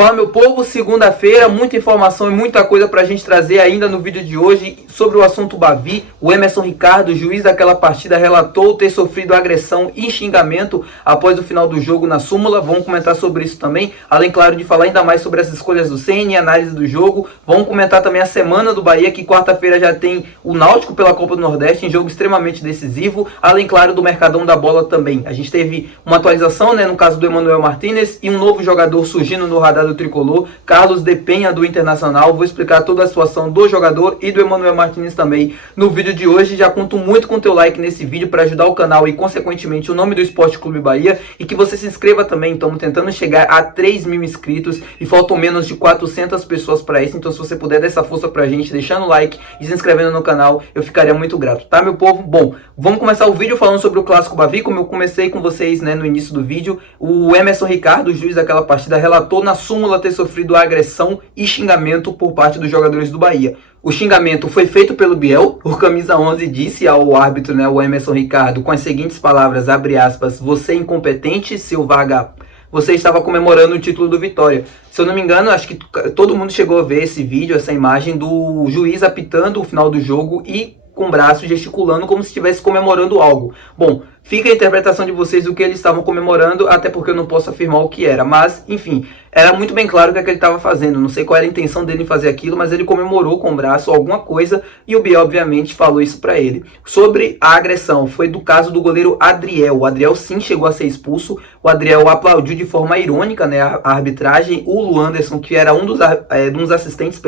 Fala, meu povo, segunda-feira, muita informação e muita coisa pra gente trazer ainda no vídeo de hoje sobre o assunto Bavi. O Emerson Ricardo, juiz daquela partida, relatou ter sofrido agressão e xingamento após o final do jogo na súmula. Vamos comentar sobre isso também, além, claro, de falar ainda mais sobre as escolhas do Ceni, análise do jogo. Vamos comentar também a semana do Bahia, que quarta-feira já tem o Náutico pela Copa do Nordeste, em jogo extremamente decisivo, além, claro, do Mercadão da Bola também. A gente teve uma atualização, no caso do Emanuel Martínez, e um novo jogador surgindo no radar do tricolor, Carlos de Penha, do Internacional. Vou explicar toda a situação do jogador e do Emanuel Martínez também no vídeo de hoje. Já conto muito com teu like nesse vídeo para ajudar o canal e consequentemente o nome do Esporte Clube Bahia, e que você se inscreva também. Estamos tentando chegar a 3.000 inscritos e faltam menos de 400 pessoas para isso, então se você puder dar essa força pra gente, deixando o like e se inscrevendo no canal, eu ficaria muito grato, tá, meu povo? Bom, vamos começar o vídeo falando sobre o Clássico Bavi. Como eu comecei com vocês, no início do vídeo, o Emerson Ricardo, o juiz daquela partida, relatou na súmula ter sofrido agressão e xingamento por parte dos jogadores do Bahia. O xingamento foi feito pelo Biel. O camisa 11 disse ao árbitro, o Emerson Ricardo, com as seguintes palavras, abre aspas: "Você é incompetente, seu vaga. Você estava comemorando o título do Vitória." Se eu não me engano, acho que todo mundo chegou a ver esse vídeo, essa imagem do juiz apitando o final do jogo e com o braço gesticulando como se estivesse comemorando algo. Bom, fica a interpretação de vocês do que eles estavam comemorando, até porque eu não posso afirmar o que era. Mas, enfim, era muito bem claro o que é que ele estava fazendo. Não sei qual era a intenção dele em fazer aquilo, mas ele comemorou com o braço alguma coisa e o Biel, obviamente, falou isso para ele. Sobre a agressão, foi do caso do goleiro Adriel. O Adriel, sim, chegou a ser expulso. O Adriel aplaudiu de forma irônica, a arbitragem. O Luanderson, que era um dos assistentes,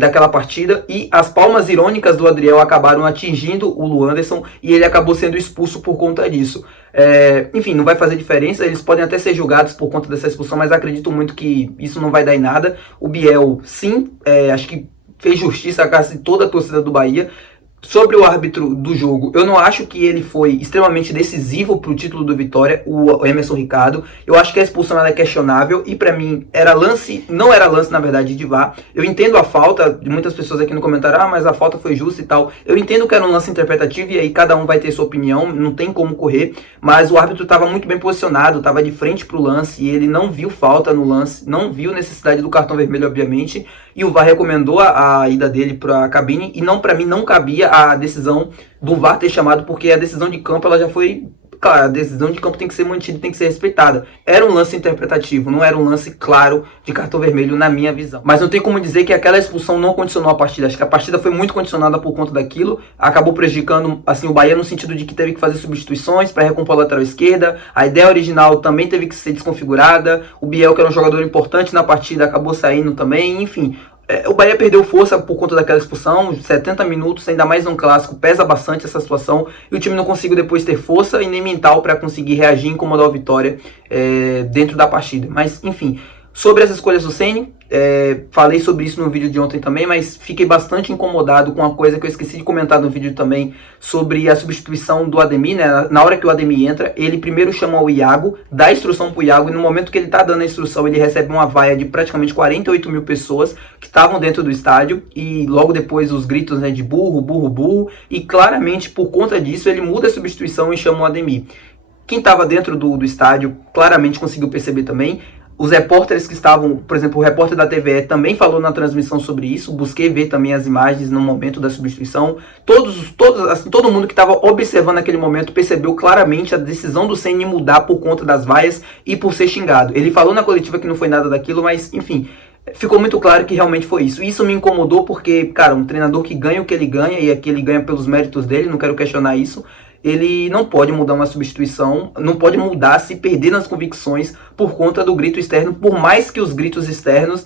daquela partida. E as palmas irônicas do Adriel acabaram atingindo o Luanderson e ele acabou sendo expulso por conta disso. Enfim, não vai fazer diferença. Eles podem até ser julgados por conta dessa expulsão, mas acredito muito que isso não vai dar em nada. O Biel, sim, acho que fez justiça a quase toda a torcida do Bahia. Sobre o árbitro do jogo, eu não acho que ele foi extremamente decisivo para o título do Vitória, o Emerson Ricardo. Eu acho que a expulsão ela é questionável e para mim era lance, não era lance na verdade de VAR. Eu entendo a falta, de muitas pessoas aqui no comentário, mas a falta foi justa e tal. Eu entendo que era um lance interpretativo e aí cada um vai ter sua opinião, não tem como correr. Mas o árbitro estava muito bem posicionado, estava de frente para o lance e ele não viu falta no lance, não viu necessidade do cartão vermelho, obviamente. E o VAR recomendou a ida dele para a cabine e para mim não cabia a decisão do VAR ter chamado, porque a decisão de campo ela já foi... Claro, a decisão de campo tem que ser mantida, tem que ser respeitada. Era um lance interpretativo, não era um lance claro de cartão vermelho na minha visão. Mas não tem como dizer que aquela expulsão não condicionou a partida. Acho que a partida foi muito condicionada por conta daquilo. Acabou prejudicando assim, o Bahia no sentido de que teve que fazer substituições para recompor a lateral esquerda. A ideia original também teve que ser desconfigurada. O Biel, que era um jogador importante na partida, acabou saindo também, enfim... O Bahia perdeu força por conta daquela expulsão, 70 minutos, ainda mais um clássico, pesa bastante essa situação, e o time não conseguiu depois ter força e nem mental para conseguir reagir e incomodar o Vitória dentro da partida. Mas, enfim, sobre as escolhas do Ceni, falei sobre isso no vídeo de ontem também, mas fiquei bastante incomodado com uma coisa que eu esqueci de comentar no vídeo também, sobre a substituição do Ademir, Na hora que o Ademir entra, ele primeiro chama o Iago, dá a instrução pro Iago, e no momento que ele tá dando a instrução, ele recebe uma vaia de praticamente 48 mil pessoas que estavam dentro do estádio, e logo depois os gritos, de burro, burro, burro, e claramente por conta disso ele muda a substituição e chama o Ademir. Quem estava dentro do estádio claramente conseguiu perceber também. Os repórteres que estavam, por exemplo, o repórter da TVE também falou na transmissão sobre isso. Busquei ver também as imagens no momento da substituição. Todo mundo que estava observando naquele momento percebeu claramente a decisão do Ceni mudar por conta das vaias e por ser xingado. Ele falou na coletiva que não foi nada daquilo, mas enfim, ficou muito claro que realmente foi isso. Isso me incomodou porque, cara, um treinador que ganha o que ele ganha, e aqui ele ganha pelos méritos dele, não quero questionar isso. Ele não pode mudar uma substituição, não pode mudar, se perder nas convicções por conta do grito externo, por mais que os gritos externos,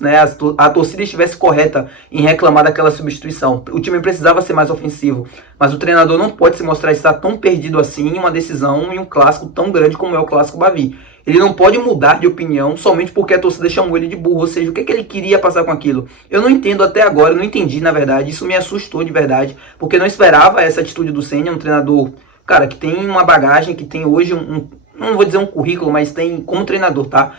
a torcida estivesse correta em reclamar daquela substituição. O time precisava ser mais ofensivo, mas o treinador não pode se mostrar estar tão perdido assim em uma decisão, em um clássico tão grande como é o Clássico Bavi. Ele não pode mudar de opinião somente porque a torcida chamou ele de burro, ou seja, o que é que ele queria passar com aquilo? Eu não entendo até agora, eu não entendi na verdade, isso me assustou de verdade, porque não esperava essa atitude do Ceni, um treinador... Cara, que tem uma bagagem, que tem hoje não vou dizer um currículo, mas tem como treinador, tá?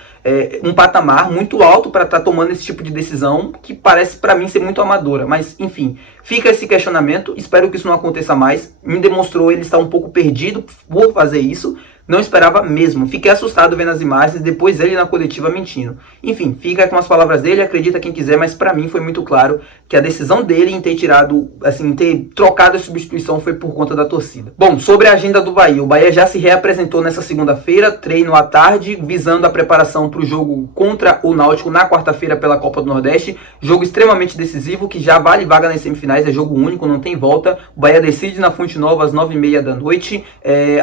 Um patamar muito alto para estar tomando esse tipo de decisão, que parece para mim ser muito amadora. Mas, enfim, fica esse questionamento, espero que isso não aconteça mais. Me demonstrou ele estar um pouco perdido por fazer isso. Não esperava mesmo. Fiquei assustado vendo as imagens, depois ele na coletiva mentindo. Enfim, fica com as palavras dele, acredita quem quiser, mas pra mim foi muito claro que a decisão dele em ter tirado, assim, em ter trocado a substituição foi por conta da torcida. Bom, sobre a agenda do Bahia. O Bahia já se reapresentou nessa segunda-feira, treino à tarde, visando a preparação para o jogo contra o Náutico na quarta-feira pela Copa do Nordeste. Jogo extremamente decisivo, que já vale vaga nas semifinais, é jogo único, não tem volta. O Bahia decide na Fonte Nova às 9h30 da noite.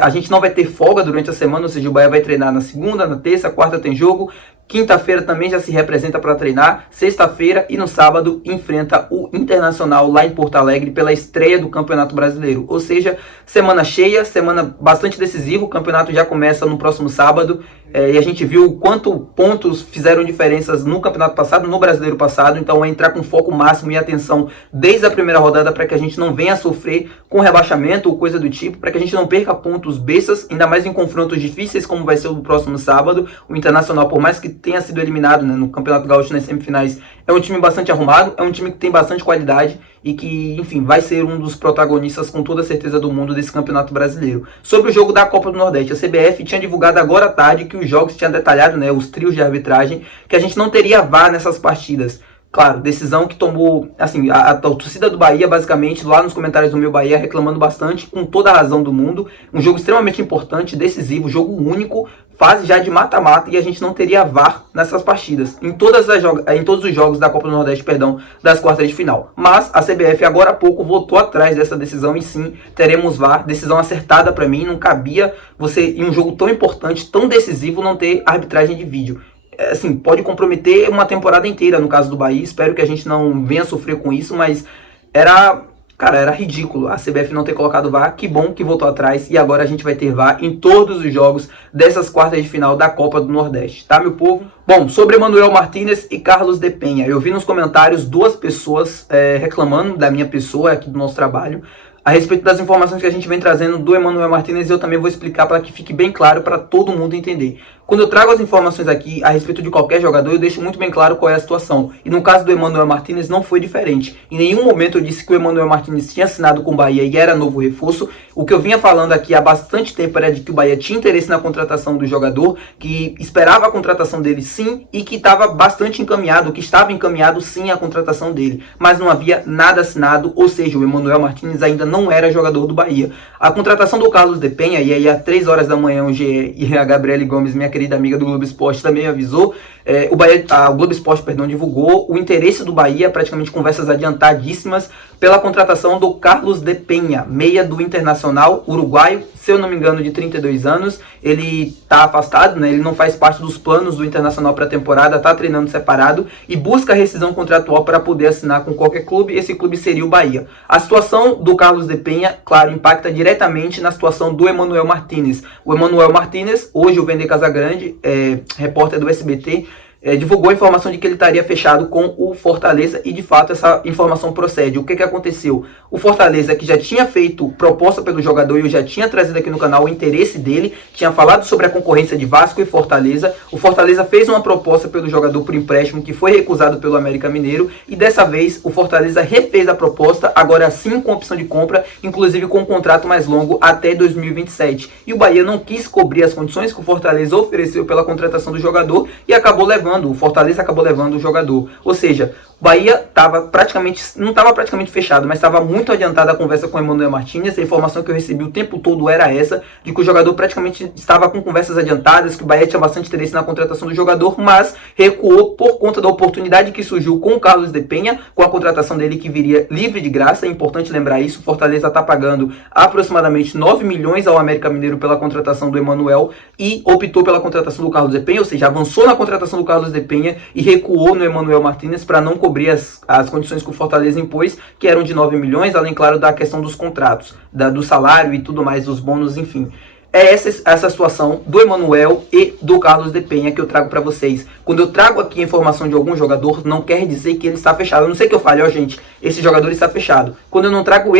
A gente não vai ter folga durante a semana, ou seja, o Bahia vai treinar na segunda, na terça, quarta tem jogo. Quinta-feira também já se representa para treinar. Sexta-feira e no sábado enfrenta o Internacional lá em Porto Alegre pela estreia do Campeonato Brasileiro. Ou seja, semana cheia, semana bastante decisiva. O campeonato já começa no próximo sábado. E a gente viu quanto pontos fizeram diferenças no campeonato passado, no brasileiro passado. Então é entrar com foco máximo e atenção desde a primeira rodada para que a gente não venha a sofrer com rebaixamento ou coisa do tipo, para que a gente não perca pontos bestas, ainda mais em confrontos difíceis como vai ser o próximo sábado. O Internacional, por mais que tenha sido eliminado, né, no Campeonato Gaúcho nas semifinais, é um time bastante arrumado, é um time que tem bastante qualidade e que, enfim, vai ser um dos protagonistas com toda a certeza do mundo desse Campeonato Brasileiro. Sobre o jogo da Copa do Nordeste, a CBF tinha divulgado agora à tarde que os jogos tinham detalhado, né, os trios de arbitragem, que a gente não teria VAR nessas partidas. Claro, decisão que tomou, assim, a torcida do Bahia, basicamente, lá nos comentários do Meu Bahia, reclamando bastante, com toda a razão do mundo. Um jogo extremamente importante, decisivo, jogo único, fase já de mata-mata, e a gente não teria VAR nessas partidas, em todos os jogos da Copa do Nordeste, perdão, das quartas de final. Mas a CBF agora há pouco voltou atrás dessa decisão e sim, teremos VAR, decisão acertada para mim, não cabia você, em um jogo tão importante, tão decisivo, não ter arbitragem de vídeo. Assim, pode comprometer uma temporada inteira no caso do Bahia, espero que a gente não venha sofrer com isso, mas era ridículo a CBF não ter colocado VAR. Que bom que voltou atrás e agora a gente vai ter VAR em todos os jogos dessas quartas de final da Copa do Nordeste, tá, meu povo? Bom, sobre Emanuel Martínez e Carlos de Penha, eu vi nos comentários duas pessoas reclamando da minha pessoa aqui do nosso trabalho a respeito das informações que a gente vem trazendo do Emanuel Martínez. Eu também vou explicar para que fique bem claro para todo mundo entender. Quando eu trago as informações aqui a respeito de qualquer jogador, eu deixo muito bem claro qual é a situação. E no caso do Emanuel Martínez não foi diferente. Em nenhum momento eu disse que o Emanuel Martínez tinha assinado com o Bahia e era novo reforço. O que eu vinha falando aqui há bastante tempo era de que o Bahia tinha interesse na contratação do jogador, que esperava a contratação dele sim, e que estava bastante encaminhado, que estava encaminhado sim a contratação dele. Mas não havia nada assinado, ou seja, o Emanuel Martínez ainda não era jogador do Bahia. A contratação do Carlos de Penha, e aí às 3 horas da manhã o GE e a Gabriele Gomes, minha querida amiga do Globo Esporte, também avisou, o Globo Esporte, divulgou o interesse do Bahia, praticamente conversas adiantadíssimas, pela contratação do Carlos de Penha, meia do Internacional, uruguaio, se eu não me engano de 32 anos, ele está afastado, né? Ele não faz parte dos planos do Internacional para a temporada, está treinando separado e busca a rescisão contratual para poder assinar com qualquer clube, esse clube seria o Bahia. A situação do Carlos de Penha, claro, impacta diretamente na situação do Emanuel Martínez. O Emanuel Martínez, hoje o Vender Casagrande, repórter do SBT, divulgou a informação de que ele estaria fechado com o Fortaleza e de fato essa informação procede. O que aconteceu? O Fortaleza, que já tinha feito proposta pelo jogador e eu já tinha trazido aqui no canal o interesse dele, tinha falado sobre a concorrência de Vasco e Fortaleza. O Fortaleza fez uma proposta pelo jogador por empréstimo que foi recusado pelo América Mineiro e dessa vez o Fortaleza refez a proposta, agora sim com opção de compra, inclusive com um contrato mais longo até 2027. E o Bahia não quis cobrir as condições que o Fortaleza ofereceu pela contratação do jogador e acabou levando, o Fortaleza acabou levando o jogador. Ou seja, o Bahia não estava praticamente fechado, mas estava muito adiantada a conversa com o Emanuel Martínez. A informação que eu recebi o tempo todo era essa, de que o jogador praticamente estava com conversas adiantadas, que o Bahia tinha bastante interesse na contratação do jogador, mas recuou por conta da oportunidade que surgiu com o Carlos de Penha, com a contratação dele que viria livre de graça. É importante lembrar isso, o Fortaleza está pagando aproximadamente 9 milhões ao América Mineiro pela contratação do Emanuel e optou pela contratação do Carlos de Penha, ou seja, avançou na contratação do Carlos de Penha e recuou no Emanuel Martínez para não cobrir as condições que o Fortaleza impôs, que eram de 9 milhões, além, claro, da questão dos contratos, do salário e tudo mais, dos bônus, enfim. É essa situação do Emanuel e do Carlos de Penha que eu trago para vocês. Quando eu trago aqui a informação de algum jogador, não quer dizer que ele está fechado. Eu não sei que eu fale, ó gente, esse jogador está fechado. Quando eu não trago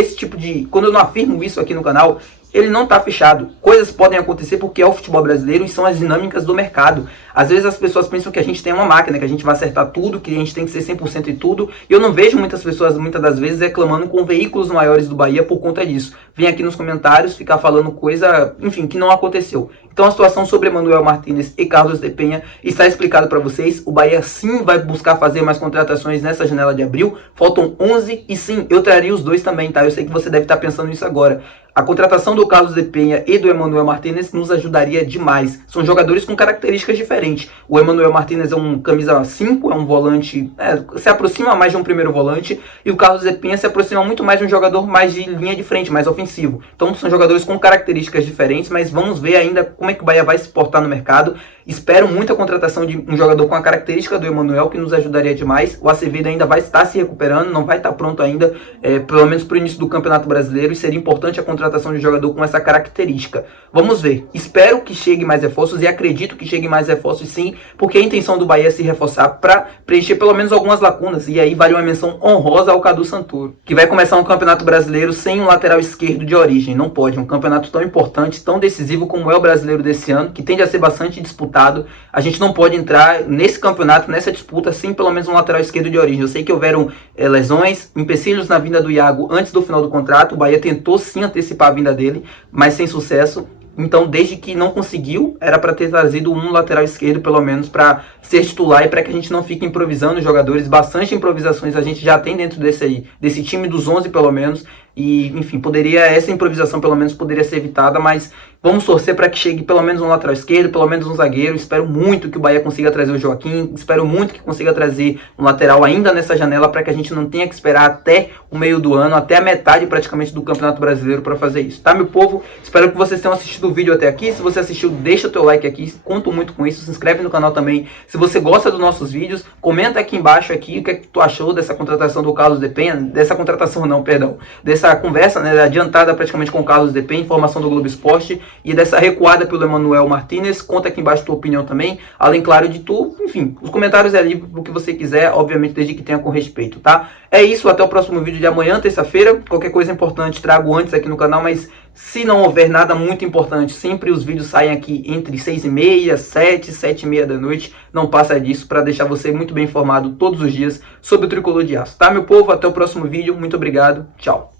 quando eu não afirmo isso aqui no canal, ele não está fechado. Coisas podem acontecer porque é o futebol brasileiro e são as dinâmicas do mercado. Às vezes as pessoas pensam que a gente tem uma máquina, que a gente vai acertar tudo, que a gente tem que ser 100% em tudo. E eu não vejo muitas pessoas, muitas das vezes, reclamando com veículos maiores do Bahia por conta disso. Vem aqui nos comentários ficar falando coisa, enfim, que não aconteceu. Então a situação sobre Emanuel Martínez e Carlos de Penha está explicado para vocês. O Bahia sim vai buscar fazer mais contratações nessa janela de abril. Faltam 11 e sim, eu traria os dois também, tá? Eu sei que você deve estar pensando nisso agora. A contratação do Carlos de Penha e do Emanuel Martínez nos ajudaria demais. São jogadores com características diferentes. O Emanuel Martínez é um camisa 5, é um volante, se aproxima mais de um primeiro volante. E o Carlos de Penha se aproxima muito mais de um jogador mais de linha de frente, mais ofensivo. Então são jogadores com características diferentes, mas vamos ver ainda como é que o Bahia vai se portar no mercado. Espero muito a contratação de um jogador com a característica do Emanuel, que nos ajudaria demais. O Acevedo ainda vai estar se recuperando, não vai estar pronto ainda, pelo menos para o início do Campeonato Brasileiro, e seria importante a contratação de um jogador com essa característica. Vamos ver. Espero que chegue mais reforços e acredito que chegue mais reforços sim, porque a intenção do Bahia é se reforçar para preencher pelo menos algumas lacunas, e aí vale uma menção honrosa ao Cadu Santoro, que vai começar um Campeonato Brasileiro sem um lateral esquerdo de origem. Não pode, um campeonato tão importante, tão decisivo como é o Brasileiro desse ano, que tende a ser bastante disputado. A gente não pode entrar nesse campeonato, nessa disputa, sem pelo menos um lateral esquerdo de origem. Eu sei que houveram lesões, empecilhos na vinda do Iago antes do final do contrato. O Bahia tentou sim antecipar a vinda dele, mas sem sucesso. Então, desde que não conseguiu, era para ter trazido um lateral esquerdo, pelo menos, para ser titular e para que a gente não fique improvisando os jogadores. Bastante improvisações a gente já tem dentro desse time dos 11, pelo menos. E, enfim, essa improvisação, pelo menos, poderia ser evitada, mas vamos torcer para que chegue pelo menos um lateral esquerdo, pelo menos um zagueiro. Espero muito que o Bahia consiga trazer o Joaquim, espero muito que consiga trazer um lateral ainda nessa janela, para que a gente não tenha que esperar até o meio do ano, até a metade praticamente do Campeonato Brasileiro para fazer isso, tá, meu povo? Espero que vocês tenham assistido o vídeo até aqui. Se você assistiu, deixa o teu like aqui, conto muito com isso, se inscreve no canal também. Se você gosta dos nossos vídeos, comenta aqui embaixo aqui o que é que tu achou dessa contratação do Carlos de Penha, dessa conversa, né, adiantada praticamente com o Carlos de Penha, informação do Globo Esporte, e dessa recuada pelo Emanuel Martínez. Conta aqui embaixo a tua opinião também, além, claro, de tu, enfim, os comentários é livre pro que você quiser, obviamente desde que tenha com respeito, tá? É isso, até o próximo vídeo de amanhã, terça-feira. Qualquer coisa importante trago antes aqui no canal, mas se não houver nada muito importante, sempre os vídeos saem aqui entre 6h30, 7, 7h30 da noite. Não passa disso, para deixar você muito bem informado todos os dias sobre o Tricolor de Aço, tá, meu povo? Até o próximo vídeo, muito obrigado, tchau.